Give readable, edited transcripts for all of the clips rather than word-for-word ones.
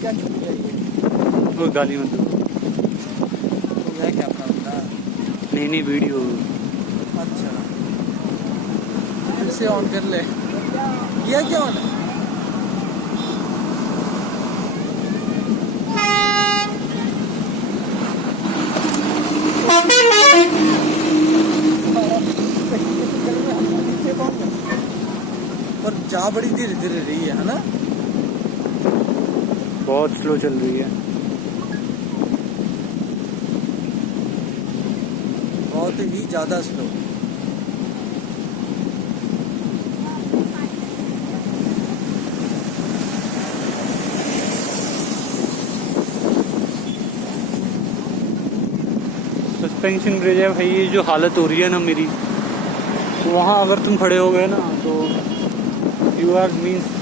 क्या छुप गया ये? वो गाली मत दो। तो है क्या अपना बंदा? नहीं नहीं वीडियो। अच्छा फिर से ऑन कर ले। किया क्या ऑन? पर जा बड़ी धीरे धीरे रही है ना? बहुत स्लो चल रही है। बहुत ही ज्यादा स्लो। सस्पेंशन ब्रिज है भाई, ये जो हालत हो रही है ना मेरी, वहाँ अगर तुम खड़े हो गए ना तो यू आर मीन्स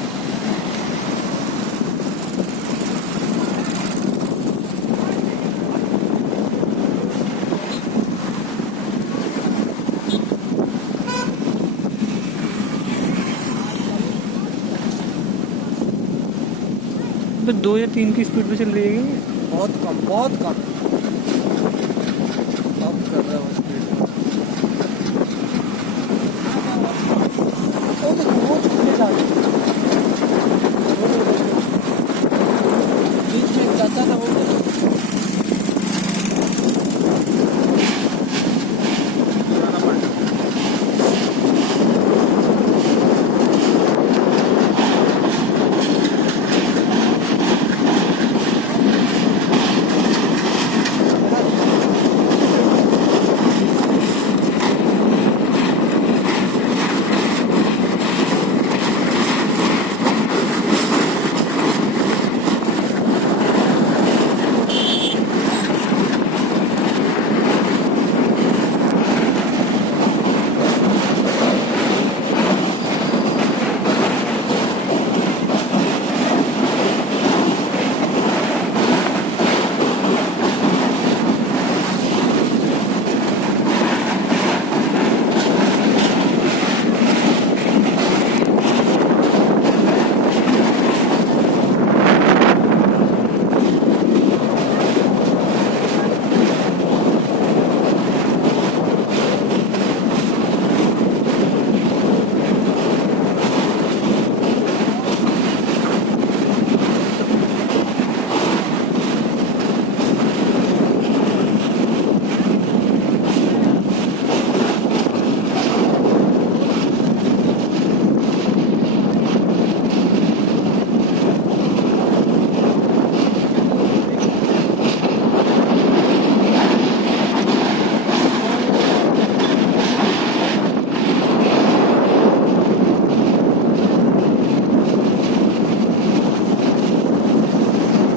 तो 2 या 3 की स्पीड पे चल रही है ये। बहुत कम बहुत कम। अब कर रहा है वो स्पीड।